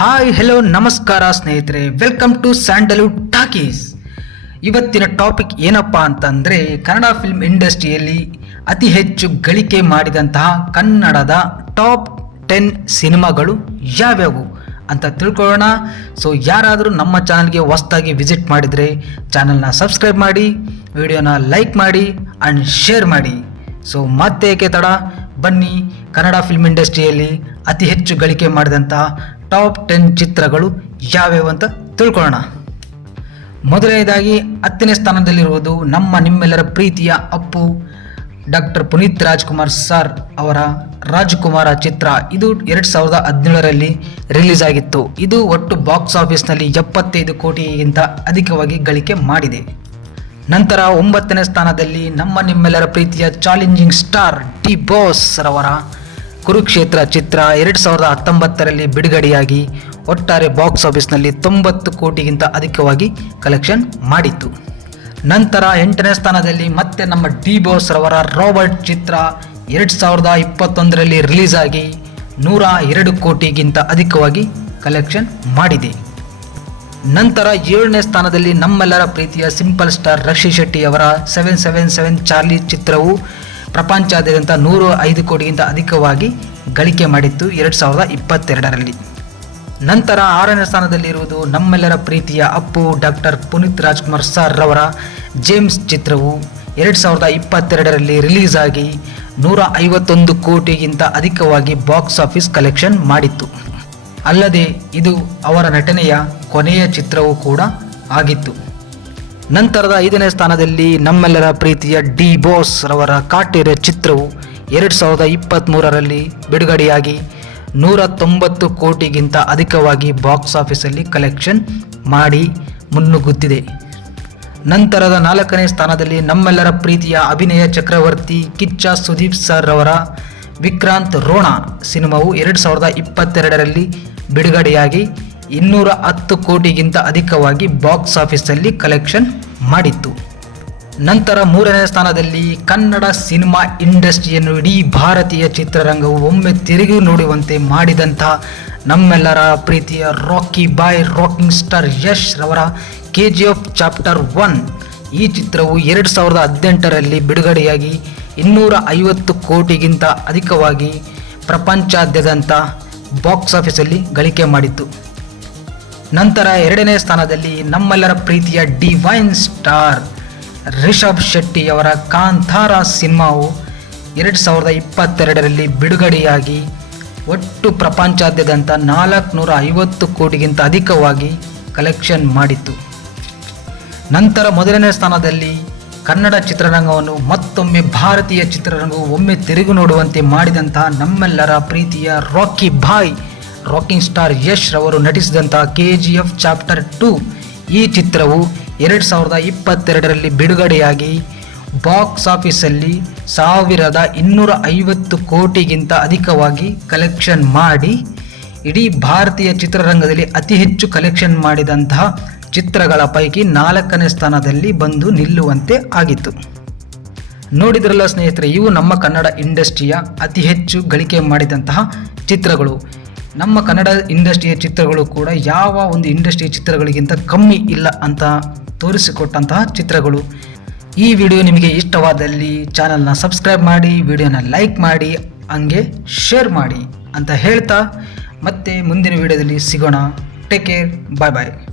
Hi hello ನಮಸ್ಕಾರ ಸ್ನೇಹಿತರೆ. Welcome to Sandalwood talkies ಇವತ್ತಿನ ಟಾಪಿಕ್ ಏನಪ್ಪ ಅಂತಂದರೆ ಕನ್ನಡ ಫಿಲ್ಮ್ ಇಂಡಸ್ಟ್ರಿಯಲ್ಲಿ ಅತಿ ಹೆಚ್ಚು ಗಳಿಕೆ ಮಾಡಿದಂತಹ ಕನ್ನಡದ ಟಾಪ್ ಟೆನ್ ಸಿನಿಮಾಗಳು ಯಾವ್ಯಾವು ಅಂತ ತಿಳ್ಕೊಳ್ಳೋಣ. ಸೊ ಯಾರಾದರೂ ನಮ್ಮ ಚಾನಲ್ಗೆ ಹೊಸ್ದಾಗಿ ವಿಸಿಟ್ ಮಾಡಿದರೆ ಚಾನಲ್ನ ಸಬ್ಸ್ಕ್ರೈಬ್ ಮಾಡಿ ವಿಡಿಯೋನ ಲೈಕ್ ಮಾಡಿ ಆ್ಯಂಡ್ ಶೇರ್ ಮಾಡಿ. ಸೊ ಮತ್ತೆ ಏಕೆ ತಡ? ಬನ್ನಿ, ಕನ್ನಡ ಫಿಲ್ಮ್ ಇಂಡಸ್ಟ್ರಿಯಲ್ಲಿ ಅತಿ ಹೆಚ್ಚು ಗಳಿಕೆ ಮಾಡಿದಂಥ ಟಾಪ್ ಟೆನ್ ಚಿತ್ರಗಳು ಯಾವ್ಯಾವು ಅಂತ ತಿಳ್ಕೊಳ್ಳೋಣ. ಮೊದಲನೇದಾಗಿ ಹತ್ತನೇ ಸ್ಥಾನದಲ್ಲಿರುವುದು ನಮ್ಮ ನಿಮ್ಮೆಲ್ಲರ ಪ್ರೀತಿಯ ಅಪ್ಪು ಡಾಕ್ಟರ್ ಪುನೀತ್ ರಾಜ್ಕುಮಾರ್ ಸರ್ ಅವರ ರಾಜ್ಕುಮಾರ ಚಿತ್ರ. ಇದು ಎರಡು ಸಾವಿರದ ಹದಿನೇಳರಲ್ಲಿ ರಿಲೀಸ್ ಆಗಿತ್ತು. ಇದು ಒಟ್ಟು ಬಾಕ್ಸ್ ಆಫೀಸ್ನಲ್ಲಿ ಎಪ್ಪತ್ತೈದು ಕೋಟಿಗಿಂತ ಅಧಿಕವಾಗಿ ಗಳಿಕೆ ಮಾಡಿದೆ. ನಂತರ ಒಂಬತ್ತನೇ ಸ್ಥಾನದಲ್ಲಿ ನಮ್ಮ ನಿಮ್ಮೆಲ್ಲರ ಪ್ರೀತಿಯ ಚಾಲೆಂಜಿಂಗ್ ಸ್ಟಾರ್ ಡಿ ಬಾಸ್ ರವರ ಕುರುಕ್ಷೇತ್ರ ಚಿತ್ರ ಎರಡು ಸಾವಿರದ ಹತ್ತೊಂಬತ್ತರಲ್ಲಿ ಬಿಡುಗಡೆಯಾಗಿ ಒಟ್ಟಾರೆ ಬಾಕ್ಸ್ ಆಫೀಸ್ನಲ್ಲಿ ತೊಂಬತ್ತು ಕೋಟಿಗಿಂತ ಅಧಿಕವಾಗಿ ಕಲೆಕ್ಷನ್ ಮಾಡಿತ್ತು. ನಂತರ ಎಂಟನೇ ಸ್ಥಾನದಲ್ಲಿ ಮತ್ತೆ ನಮ್ಮ ಡಿ ಬೋಸ್ ರವರ ರಾಬರ್ಟ್ ಚಿತ್ರ ಎರಡು ಸಾವಿರದ ಇಪ್ಪತ್ತೊಂದರಲ್ಲಿ ರಿಲೀಸ್ ಆಗಿ ನೂರ ಎರಡು ಕೋಟಿಗಿಂತ ಅಧಿಕವಾಗಿ ಕಲೆಕ್ಷನ್ ಮಾಡಿದೆ. ನಂತರ ಏಳನೇ ಸ್ಥಾನದಲ್ಲಿ ನಮ್ಮೆಲ್ಲರ ಪ್ರೀತಿಯ ಸಿಂಪಲ್ ಸ್ಟಾರ್ ರಕ್ಷಿ ಶೆಟ್ಟಿ ಅವರ ಸೆವೆನ್ ಸೆವೆನ್ ಸೆವೆನ್ ಚಾರ್ಲಿ ಚಿತ್ರವು ಪ್ರಪಂಚಾದ್ಯಂತ ನೂರು ಐದು ಕೋಟಿಗಿಂತ ಅಧಿಕವಾಗಿ ಗಳಿಕೆ ಮಾಡಿತ್ತು ಎರಡು ಸಾವಿರದ ಇಪ್ಪತ್ತೆರಡರಲ್ಲಿ. ನಂತರ ಆರನೇ ಸ್ಥಾನದಲ್ಲಿರುವುದು ನಮ್ಮೆಲ್ಲರ ಪ್ರೀತಿಯ ಅಪ್ಪು ಡಾಕ್ಟರ್ ಪುನೀತ್ ರಾಜ್ಕುಮಾರ್ ಸರ್ ಅವರ ಜೇಮ್ಸ್ ಚಿತ್ರವು. ಎರಡು ಸಾವಿರದ ಇಪ್ಪತ್ತೆರಡರಲ್ಲಿ ರಿಲೀಸ್ ಆಗಿ ನೂರ ಐವತ್ತೊಂದು ಕೋಟಿಗಿಂತ ಅಧಿಕವಾಗಿ ಬಾಕ್ಸ್ ಆಫೀಸ್ ಕಲೆಕ್ಷನ್ ಮಾಡಿತ್ತು. ಅಲ್ಲದೆ ಇದು ಅವರ ನಟನೆಯ ಕೊನೆಯ ಚಿತ್ರವೂ ಕೂಡ ಆಗಿತ್ತು. ನಂತರದ ಐದನೇ ಸ್ಥಾನದಲ್ಲಿ ನಮ್ಮೆಲ್ಲರ ಪ್ರೀತಿಯ ಡಿ ಬೋಸ್ ರವರ ಕಾಟೇರ ಚಿತ್ರವು ಎರಡು ಸಾವಿರದ ಇಪ್ಪತ್ತ್ಮೂರರಲ್ಲಿ ಬಿಡುಗಡೆಯಾಗಿ ನೂರ ತೊಂಬತ್ತು ಕೋಟಿಗಿಂತ ಅಧಿಕವಾಗಿ ಬಾಕ್ಸ್ ಆಫೀಸಲ್ಲಿ ಕಲೆಕ್ಷನ್ ಮಾಡಿ ಮುನ್ನುಗ್ಗುತ್ತಿದೆ. ನಂತರದ ನಾಲ್ಕನೇ ಸ್ಥಾನದಲ್ಲಿ ನಮ್ಮೆಲ್ಲರ ಪ್ರೀತಿಯ ಅಭಿನಯ ಚಕ್ರವರ್ತಿ ಕಿಚ್ಚ ಸುದೀಪ್ ಸರ್ ರವರ ವಿಕ್ರಾಂತ್ ರೋಣ ಸಿನಿಮಾವು ಎರಡು ಸಾವಿರದ ಇಪ್ಪತ್ತೆರಡರಲ್ಲಿ ಬಿಡುಗಡೆಯಾಗಿ ಇನ್ನೂರ ಹತ್ತು ಕೋಟಿಗಿಂತ ಅಧಿಕವಾಗಿ ಬಾಕ್ಸ್ ಆಫೀಸಲ್ಲಿ ಕಲೆಕ್ಷನ್ ಮಾಡಿತ್ತು. ನಂತರ ಮೂರನೇ ಸ್ಥಾನದಲ್ಲಿ ಕನ್ನಡ ಸಿನಿಮಾ ಇಂಡಸ್ಟ್ರಿಯನ್ನು ಇಡೀ ಭಾರತೀಯ ಚಿತ್ರರಂಗವು ಒಮ್ಮೆ ತಿರುಗಿ ನೋಡುವಂತೆ ಮಾಡಿದಂಥ ನಮ್ಮೆಲ್ಲರ ಪ್ರೀತಿಯ Rocky Bhai rocking star Yash ರವರ K G F chapter one. ಈ ಚಿತ್ರವು ಎರಡು ಸಾವಿರದ ಹದಿನೆಂಟರಲ್ಲಿ ಬಿಡುಗಡೆಯಾಗಿ ಇನ್ನೂರ ಐವತ್ತು ಕೋಟಿಗಿಂತ ಅಧಿಕವಾಗಿ ಪ್ರಪಂಚಾದ್ಯಂತ ಬಾಕ್ಸ್ ಆಫೀಸಲ್ಲಿ ಗಳಿಕೆ ಮಾಡಿತ್ತು. ನಂತರ ಎರಡನೇ ಸ್ಥಾನದಲ್ಲಿ ನಮ್ಮೆಲ್ಲರ ಪ್ರೀತಿಯ ಡಿವೈನ್ ಸ್ಟಾರ್ ರಿಷಬ್ ಶೆಟ್ಟಿ ಅವರ ಕಾಂತಾರ ಸಿನಿಮಾವು ಎರಡು ಸಾವಿರದ ಇಪ್ಪತ್ತೆರಡರಲ್ಲಿ ಬಿಡುಗಡೆಯಾಗಿ ಒಟ್ಟು ಪ್ರಪಂಚಾದ್ಯಂತ ನಾಲ್ಕುನೂರ ಐವತ್ತು ಕೋಟಿಗಿಂತ ಅಧಿಕವಾಗಿ ಕಲೆಕ್ಷನ್ ಮಾಡಿತ್ತು. ನಂತರ ಮೊದಲನೇ ಸ್ಥಾನದಲ್ಲಿ ಕನ್ನಡ ಚಿತ್ರರಂಗವನ್ನು ಮತ್ತೊಮ್ಮೆ ಭಾರತೀಯ ಚಿತ್ರರಂಗವು ಒಮ್ಮೆ ತಿರುಗು ನೋಡುವಂತೆ ಮಾಡಿದಂತಹ ನಮ್ಮೆಲ್ಲರ ಪ್ರೀತಿಯ Rocky Bhai rocking star Yash ರವರು ನಟಿಸಿದಂತಹ K G F chapter two ಈ ಚಿತ್ರವು ಎರಡು ಸಾವಿರದ ಇಪ್ಪತ್ತೆರಡರಲ್ಲಿ ಬಿಡುಗಡೆಯಾಗಿ ಬಾಕ್ಸ್ ಆಫೀಸಲ್ಲಿ ಸಾವಿರದ ಇನ್ನೂರ ಐವತ್ತು ಕೋಟಿಗಿಂತ ಅಧಿಕವಾಗಿ ಕಲೆಕ್ಷನ್ ಮಾಡಿ, ಇಡೀ ಭಾರತೀಯ ಚಿತ್ರರಂಗದಲ್ಲಿ ಅತಿ ಹೆಚ್ಚು ಕಲೆಕ್ಷನ್ ಮಾಡಿದಂತಹ ಚಿತ್ರಗಳ ಪೈಕಿ ನಾಲ್ಕನೇ ಸ್ಥಾನದಲ್ಲಿ ಬಂದು ನಿಲ್ಲುವಂತೆ ಆಗಿತ್ತು. ನೋಡಿದ್ರಲ್ಲ ಸ್ನೇಹಿತರೆ, ಇವು ನಮ್ಮ ಕನ್ನಡ ಇಂಡಸ್ಟ್ರಿಯ ಅತಿ ಹೆಚ್ಚು ಗಳಿಕೆ ಮಾಡಿದಂತಹ ಚಿತ್ರಗಳು. ನಮ್ಮ ಕನ್ನಡ ಇಂಡಸ್ಟ್ರಿಯ ಚಿತ್ರಗಳು ಕೂಡ ಯಾವ ಒಂದು ಇಂಡಸ್ಟ್ರಿಯ ಚಿತ್ರಗಳಿಗಿಂತ ಕಮ್ಮಿ ಇಲ್ಲ ಅಂತ ತೋರಿಸಿಕೊಟ್ಟಂತಹ ಚಿತ್ರಗಳು. ಈ ವಿಡಿಯೋ ನಿಮಗೆ ಇಷ್ಟವಾದಲ್ಲಿ ಚಾನಲ್ನ ಸಬ್ಸ್ಕ್ರೈಬ್ ಮಾಡಿ, ವಿಡಿಯೋನ ಲೈಕ್ ಮಾಡಿ, ಹಂಗೆ ಶೇರ್ ಮಾಡಿ ಅಂತ ಹೇಳ್ತಾ ಮತ್ತೆ ಮುಂದಿನ ವಿಡಿಯೋದಲ್ಲಿ ಸಿಗೋಣ. Take care, bye bye.